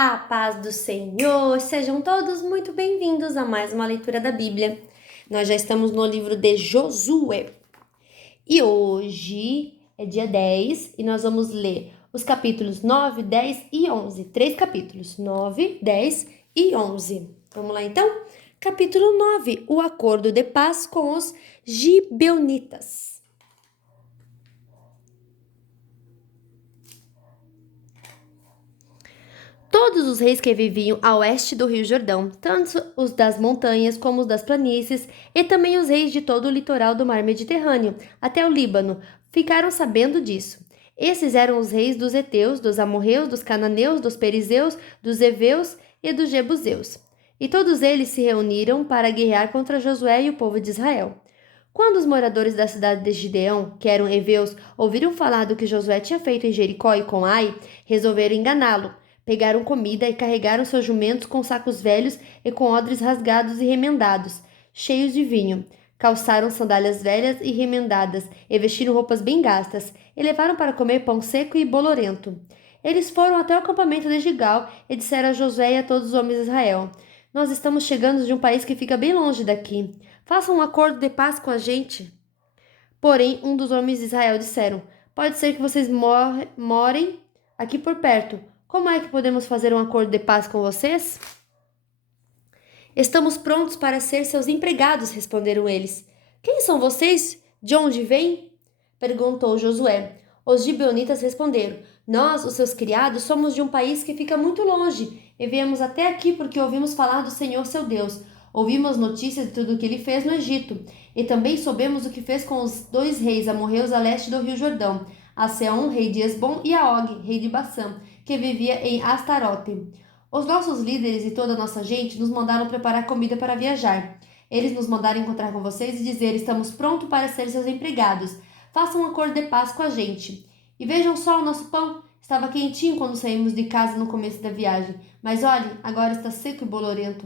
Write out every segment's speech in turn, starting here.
A paz do Senhor, sejam todos muito bem-vindos a mais uma leitura da Bíblia. Nós já estamos no livro de Josué e hoje é dia 10 e nós vamos ler os capítulos 9, 10 e 11. 3 capítulos, 9, 10 e 11. Vamos lá então? Capítulo 9, o acordo de paz com os gibeonitas. Todos os reis que viviam a oeste do Rio Jordão, tanto os das montanhas como os das planícies, e também os reis de todo o litoral do mar Mediterrâneo, até o Líbano, ficaram sabendo disso. Esses eram os reis dos heteus, dos amorreus, dos cananeus, dos perizeus, dos heveus e dos jebuseus. E todos eles se reuniram para guerrear contra Josué e o povo de Israel. Quando os moradores da cidade de Gideão, que eram heveus, ouviram falar do que Josué tinha feito em Jericó e com Ai, resolveram enganá-lo. Pegaram comida e carregaram seus jumentos com sacos velhos e com odres rasgados e remendados, cheios de vinho. Calçaram sandálias velhas e remendadas, e vestiram roupas bem gastas, e levaram para comer pão seco e bolorento. Eles foram até o acampamento de Gigal e disseram a Josué e a todos os homens de Israel: Nós estamos chegando de um país que fica bem longe daqui. Façam um acordo de paz com a gente. Porém, um dos homens de Israel disseram: Pode ser que vocês morem aqui por perto. Como é que podemos fazer um acordo de paz com vocês? Estamos prontos para ser seus empregados, responderam eles. Quem são vocês? De onde vêm? Perguntou Josué. Os gibeonitas responderam: Nós, os seus criados, somos de um país que fica muito longe e viemos até aqui porque ouvimos falar do Senhor seu Deus. Ouvimos notícias de tudo o que ele fez no Egito e também soubemos o que fez com os dois reis amorreus a leste do rio Jordão, a Seom, rei de Esbom, e a Og, rei de Bassã, que vivia em Astarote. Os nossos líderes e toda a nossa gente nos mandaram preparar comida para viajar. Eles nos mandaram encontrar com vocês e dizer: Estamos prontos para ser seus empregados. Façam um acordo de paz com a gente. E vejam só o nosso pão. Estava quentinho quando saímos de casa no começo da viagem. Mas olhe, agora está seco e bolorento.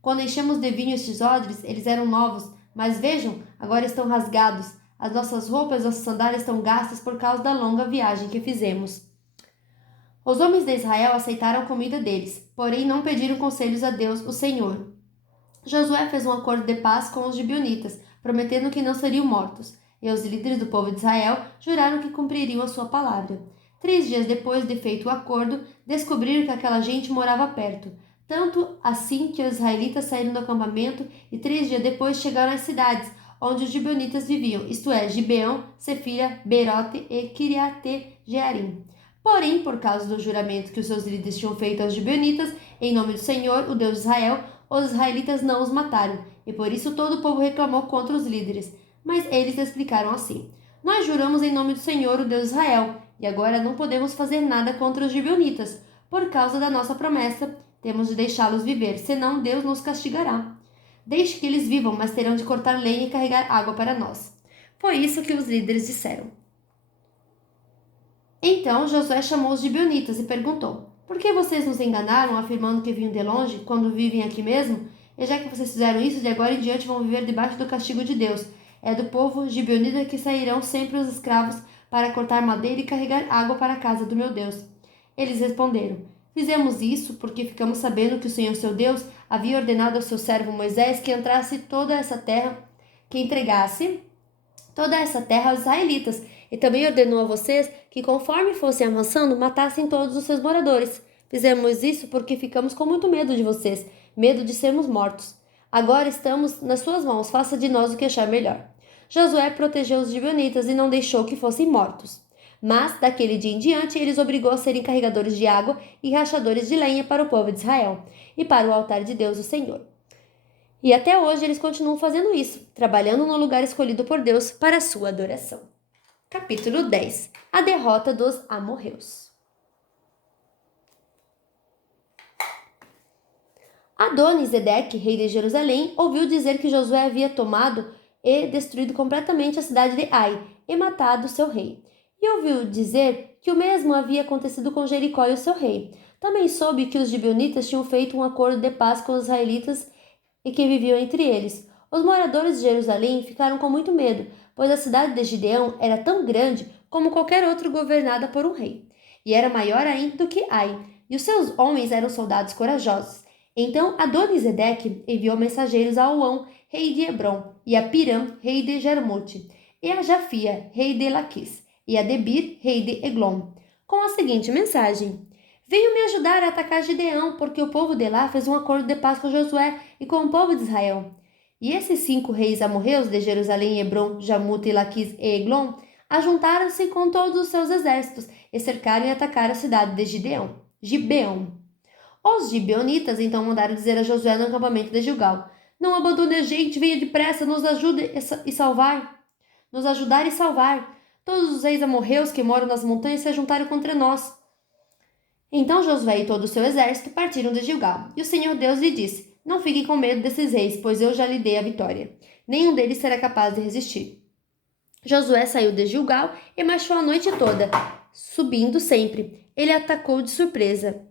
Quando enchemos de vinho estes odres, eles eram novos. Mas vejam, agora estão rasgados. As nossas roupas e nossas sandálias estão gastas por causa da longa viagem que fizemos. Os homens de Israel aceitaram a comida deles, porém não pediram conselhos a Deus, o Senhor. Josué fez um acordo de paz com os gibeonitas, prometendo que não seriam mortos, e os líderes do povo de Israel juraram que cumpririam a sua palavra. 3 dias depois de feito o acordo, descobriram que aquela gente morava perto, tanto assim que os israelitas saíram do acampamento e 3 dias depois chegaram às cidades onde os gibeonitas viviam, isto é, Gibeão, Sefira, Berote e Kiriate-Jearim. Porém, por causa do juramento que os seus líderes tinham feito aos gibeonitas, em nome do Senhor, o Deus de Israel, os israelitas não os mataram, e por isso todo o povo reclamou contra os líderes. Mas eles explicaram assim: Nós juramos em nome do Senhor, o Deus de Israel, e agora não podemos fazer nada contra os gibeonitas. Por causa da nossa promessa, temos de deixá-los viver, senão Deus nos castigará. Deixe que eles vivam, mas terão de cortar lenha e carregar água para nós. Foi isso que os líderes disseram. Então Josué chamou os gibeonitas e perguntou: Por que vocês nos enganaram, afirmando que vinham de longe, quando vivem aqui mesmo? E já que vocês fizeram isso, de agora em diante vão viver debaixo do castigo de Deus. É do povo gibeonita que sairão sempre os escravos para cortar madeira e carregar água para a casa do meu Deus. Eles responderam: Fizemos isso porque ficamos sabendo que o Senhor seu Deus havia ordenado ao seu servo Moisés que entregasse toda essa terra aos israelitas, e também ordenou a vocês que, conforme fossem avançando, matassem todos os seus moradores. Fizemos isso porque ficamos com muito medo de vocês, medo de sermos mortos. Agora estamos nas suas mãos, faça de nós o que achar melhor. Josué protegeu os gibeonitas e não deixou que fossem mortos. Mas, daquele dia em diante, ele os obrigou a serem carregadores de água e rachadores de lenha para o povo de Israel e para o altar de Deus, o Senhor. E até hoje eles continuam fazendo isso, trabalhando no lugar escolhido por Deus para a sua adoração. Capítulo 10. A derrota dos amorreus. Adoni-Zedeque, rei de Jerusalém, ouviu dizer que Josué havia tomado e destruído completamente a cidade de Ai e matado seu rei. E ouviu dizer que o mesmo havia acontecido com Jericó e o seu rei. Também soube que os gibeonitas tinham feito um acordo de paz com os israelitas e que viviam entre eles. Os moradores de Jerusalém ficaram com muito medo, pois a cidade de Gideão era tão grande como qualquer outra governada por um rei, e era maior ainda do que Ai. e os seus homens eram soldados corajosos. Então Adonisedeque enviou mensageiros a Oão, rei de Hebrom, e a Piram, rei de Jarmute, e a Jafia, rei de Laquis, e a Debir, rei de Eglon, com a seguinte mensagem: Venham me ajudar a atacar Gideão, porque o povo de lá fez um acordo de paz com Josué e com o povo de Israel. E esses 5 reis amorreus de Jerusalém, Hebrom, Jarmute, Laquis e Eglon ajuntaram-se com todos os seus exércitos e cercaram e atacaram a cidade de Gibeão. Os gibeonitas então mandaram dizer a Josué no acampamento de Gilgal: Não abandone a gente, venha depressa, nos ajude e salvar. Nos ajudar e salvar. Todos os reis amorreus que moram nas montanhas se juntaram contra nós. Então Josué e todo o seu exército partiram de Gilgal, e o Senhor Deus lhe disse: Não fique com medo desses reis, pois eu já lhe dei a vitória. Nenhum deles será capaz de resistir. Josué saiu de Gilgal e marchou a noite toda, subindo sempre. Ele atacou de surpresa.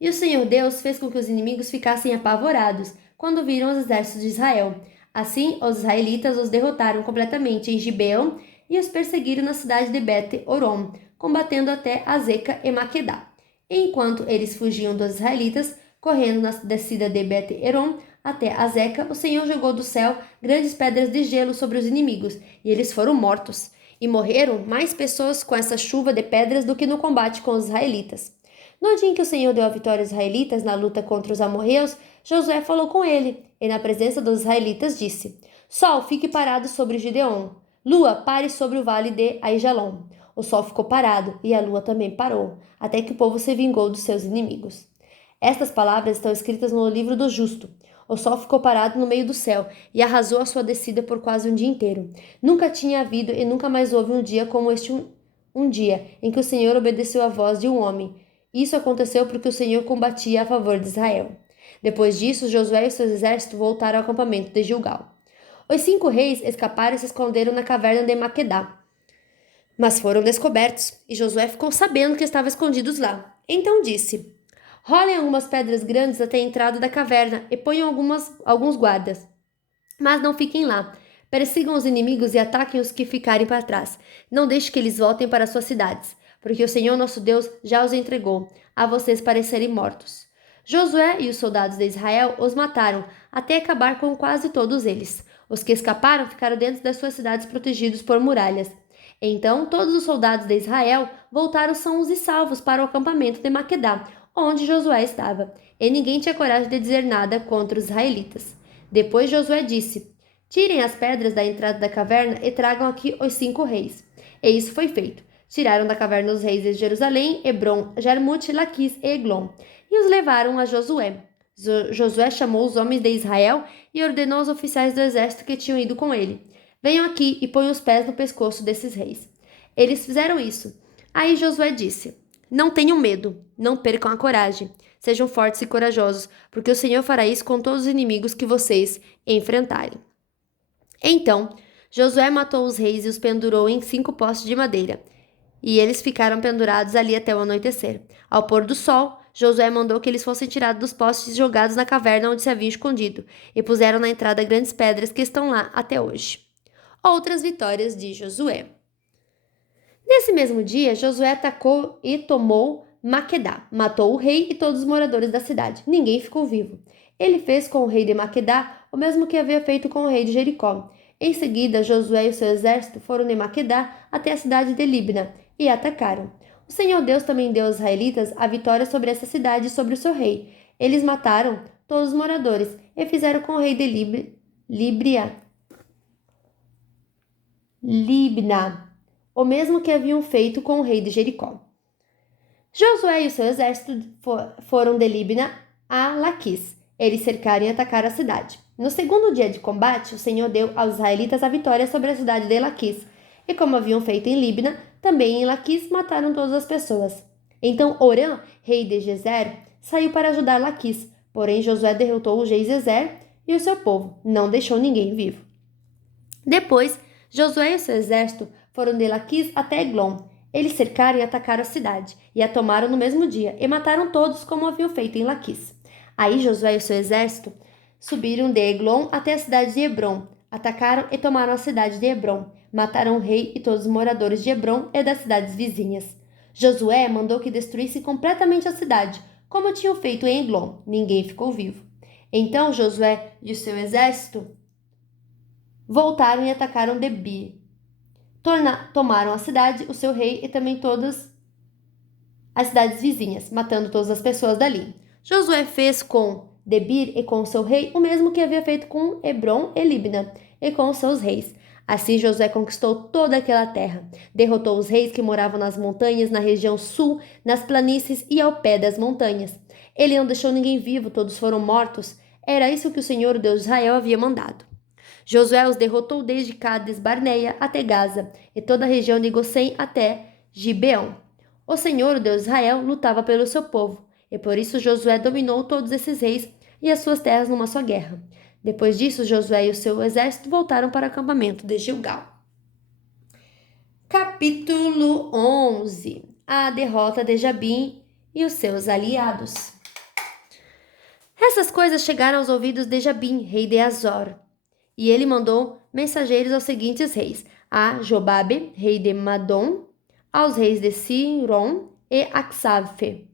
E o Senhor Deus fez com que os inimigos ficassem apavorados quando viram os exércitos de Israel. Assim, os israelitas os derrotaram completamente em Gibeão e os perseguiram na cidade de Bet-Orom, combatendo até Azeca e Maquedá. Enquanto eles fugiam dos israelitas, correndo na descida de Bet-Orom até Azeca, o Senhor jogou do céu grandes pedras de gelo sobre os inimigos, e eles foram mortos. E morreram mais pessoas com essa chuva de pedras do que no combate com os israelitas. No dia em que o Senhor deu a vitória aos israelitas na luta contra os amorreus, Josué falou com ele, e na presença dos israelitas disse: Sol, fique parado sobre Gideon. Lua, pare sobre o vale de Aijalon. O sol ficou parado, e a lua também parou, até que o povo se vingou dos seus inimigos. Estas palavras estão escritas no livro do justo. O sol ficou parado no meio do céu e arrasou a sua descida por quase um dia inteiro. Nunca tinha havido e nunca mais houve um dia como este um dia em que o Senhor obedeceu à voz de um homem. Isso aconteceu porque o Senhor combatia a favor de Israel. Depois disso, Josué e seus exércitos voltaram ao acampamento de Gilgal. Os 5 reis escaparam e se esconderam na caverna de Maquedá. Mas foram descobertos, e Josué ficou sabendo que estavam escondidos lá. Então disse: Rolem algumas pedras grandes até a entrada da caverna e ponham alguns guardas. Mas não fiquem lá. Persigam os inimigos e ataquem os que ficarem para trás. Não deixe que eles voltem para suas cidades, porque o Senhor nosso Deus já os entregou a vocês para serem mortos. Josué e os soldados de Israel os mataram, até acabar com quase todos eles. Os que escaparam ficaram dentro das suas cidades protegidos por muralhas. Então todos os soldados de Israel voltaram sãos e salvos para o acampamento de Maquedá, onde Josué estava, e ninguém tinha coragem de dizer nada contra os israelitas. Depois Josué disse: Tirem as pedras da entrada da caverna e tragam aqui os 5 reis. E isso foi feito. Tiraram da caverna os reis de Jerusalém, Hebrom, Jarmute, Laquis e Eglon, e os levaram a Josué. Josué chamou os homens de Israel e ordenou aos oficiais do exército que tinham ido com ele: Venham aqui e ponham os pés no pescoço desses reis. Eles fizeram isso. Aí Josué disse: Não tenham medo, não percam a coragem. Sejam fortes e corajosos, porque o Senhor fará isso com todos os inimigos que vocês enfrentarem. Então, Josué matou os reis e os pendurou em 5 postes de madeira. E eles ficaram pendurados ali até o anoitecer. Ao pôr do sol, Josué mandou que eles fossem tirados dos postes e jogados na caverna onde se haviam escondido, e puseram na entrada grandes pedras que estão lá até hoje. Outras vitórias de Josué. Nesse mesmo dia, Josué atacou e tomou Maquedá, matou o rei e todos os moradores da cidade. Ninguém ficou vivo. Ele fez com o rei de Maquedá o mesmo que havia feito com o rei de Jericó. Em seguida, Josué e o seu exército foram de Maquedá até a cidade de Libna e atacaram. O Senhor Deus também deu aos israelitas a vitória sobre essa cidade e sobre o seu rei. Eles mataram todos os moradores e fizeram com o rei de Libna o mesmo que haviam feito com o rei de Jericó. Josué e o seu exército foram de Libna a Laquis. Eles cercaram e atacaram a cidade. No segundo dia de combate, o Senhor deu aos israelitas a vitória sobre a cidade de Laquis. E como haviam feito em Libna, também em Laquis mataram todas as pessoas. Então Orã, rei de Gezer, saiu para ajudar Laquis. Porém Josué derrotou o rei Gezer e o seu povo. Não deixou ninguém vivo. Depois, Josué e o seu exército foram de Laquis até Eglon. Eles cercaram e atacaram a cidade, e a tomaram no mesmo dia, e mataram todos como haviam feito em Laquis. Aí Josué e o seu exército subiram de Eglon até a cidade de Hebrom, atacaram e tomaram a cidade de Hebrom, mataram o rei e todos os moradores de Hebrom e das cidades vizinhas. Josué mandou que destruísse completamente a cidade, como tinham feito em Eglon. Ninguém ficou vivo. Então Josué e o seu exército voltaram e atacaram Debir. Tomaram a cidade, o seu rei e também todas as cidades vizinhas, matando todas as pessoas dali. Josué fez com Debir e com seu rei o mesmo que havia feito com Hebron e Libna e com seus reis. Assim Josué conquistou toda aquela terra, derrotou os reis que moravam nas montanhas, na região sul, nas planícies e ao pé das montanhas. Ele não deixou ninguém vivo, todos foram mortos. Era isso que o Senhor, o Deus de Israel, havia mandado. Josué os derrotou desde Cades Barneia até Gaza, e toda a região de Gossém até Gibeão. O Senhor, o Deus de Israel, lutava pelo seu povo, e por isso Josué dominou todos esses reis e as suas terras numa só guerra. Depois disso, Josué e o seu exército voltaram para o acampamento de Gilgal. Capítulo 11. A derrota de Jabim e os seus aliados. Essas coisas chegaram aos ouvidos de Jabim, rei de Azor, e ele mandou mensageiros aos seguintes reis: a Jobabe, rei de Madom, aos reis de Siron e Axaphe,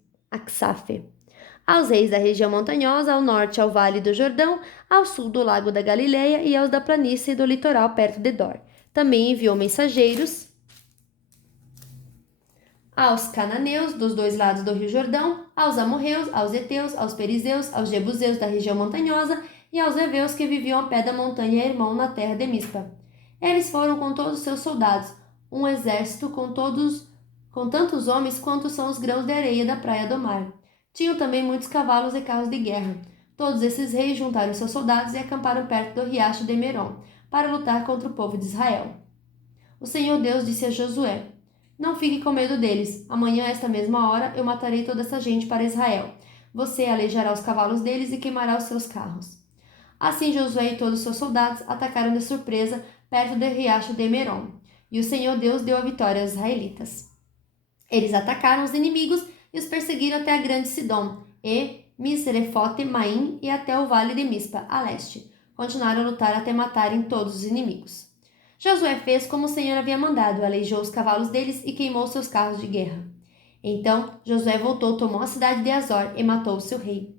aos reis da região montanhosa, ao norte ao vale do Jordão, ao sul do lago da Galileia e aos da planície do litoral perto de Dor. Também enviou mensageiros aos cananeus dos dois lados do rio Jordão, aos amorreus, aos heteus, aos perizeus, aos jebuseus da região montanhosa e aos heveus que viviam ao pé da montanha Hermon na terra de Mispa. Eles foram com todos os seus soldados, um exército com tantos homens quanto são os grãos de areia da praia do mar. Tinham também muitos cavalos e carros de guerra. Todos esses reis juntaram seus soldados e acamparam perto do riacho de Merom, para lutar contra o povo de Israel. O Senhor Deus disse a Josué: não fique com medo deles. Amanhã, a esta mesma hora, eu matarei toda essa gente para Israel. Você alejará os cavalos deles e queimará os seus carros. Assim Josué e todos os seus soldados atacaram de surpresa perto do riacho de Merom, e o Senhor Deus deu a vitória aos israelitas. Eles atacaram os inimigos e os perseguiram até a grande Sidom, e Misrefote Maim e até o vale de Mispa, a leste. Continuaram a lutar até matarem todos os inimigos. Josué fez como o Senhor havia mandado, aleijou os cavalos deles e queimou seus carros de guerra. Então Josué voltou, tomou a cidade de Azor e matou o seu rei.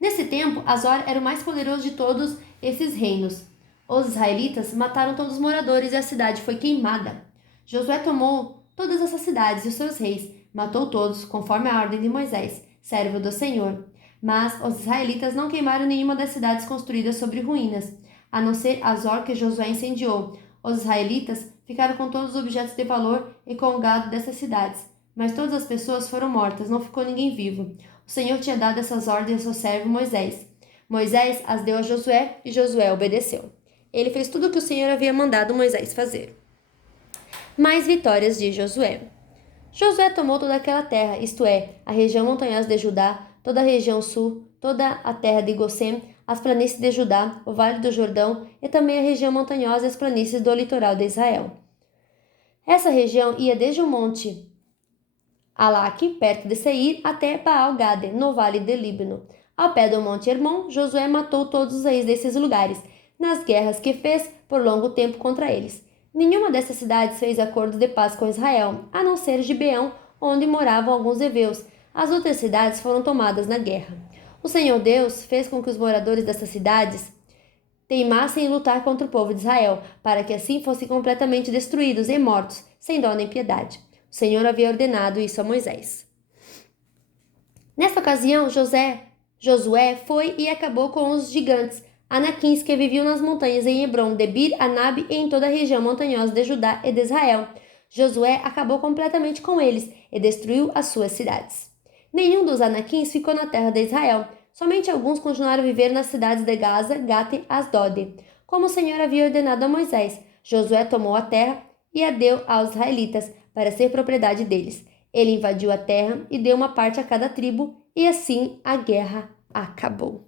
Nesse tempo, Azor era o mais poderoso de todos esses reinos. Os israelitas mataram todos os moradores e a cidade foi queimada. Josué tomou todas essas cidades e os seus reis, matou todos, conforme a ordem de Moisés, servo do Senhor. Mas os israelitas não queimaram nenhuma das cidades construídas sobre ruínas, a não ser Azor que Josué incendiou. Os israelitas ficaram com todos os objetos de valor e com o gado dessas cidades, mas todas as pessoas foram mortas, não ficou ninguém vivo. O Senhor tinha dado essas ordens ao seu servo Moisés. Moisés as deu a Josué e Josué obedeceu. Ele fez tudo o que o Senhor havia mandado Moisés fazer. Mais vitórias de Josué. Josué tomou toda aquela terra, isto é, a região montanhosa de Judá, toda a região sul, toda a terra de Gossém, as planícies de Judá, o vale do Jordão e também a região montanhosa e as planícies do litoral de Israel. Essa região ia desde o monte Alaque, perto de Seir, até Baal-Gade, no vale de Líbano. Ao pé do monte Hermon, Josué matou todos os reis desses lugares, nas guerras que fez por longo tempo contra eles. Nenhuma dessas cidades fez acordo de paz com Israel, a não ser Gibeão, onde moravam alguns heveus. As outras cidades foram tomadas na guerra. O Senhor Deus fez com que os moradores dessas cidades teimassem em lutar contra o povo de Israel, para que assim fossem completamente destruídos e mortos, sem dó nem piedade. O Senhor havia ordenado isso a Moisés. Nesta ocasião, Josué foi e acabou com os gigantes anaquins que viviam nas montanhas em Hebron, Debir, Anabe e em toda a região montanhosa de Judá e de Israel. Josué acabou completamente com eles e destruiu as suas cidades. Nenhum dos anaquins ficou na terra de Israel, somente alguns continuaram a viver nas cidades de Gaza, Gate e Asdod. Como o Senhor havia ordenado a Moisés, Josué tomou a terra e a deu aos israelitas para ser propriedade deles. Ele invadiu a terra e deu uma parte a cada tribo, e assim a guerra acabou.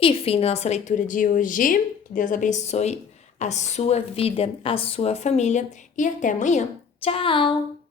E fim da nossa leitura de hoje. Que Deus abençoe a sua vida, a sua família, e até amanhã. Tchau!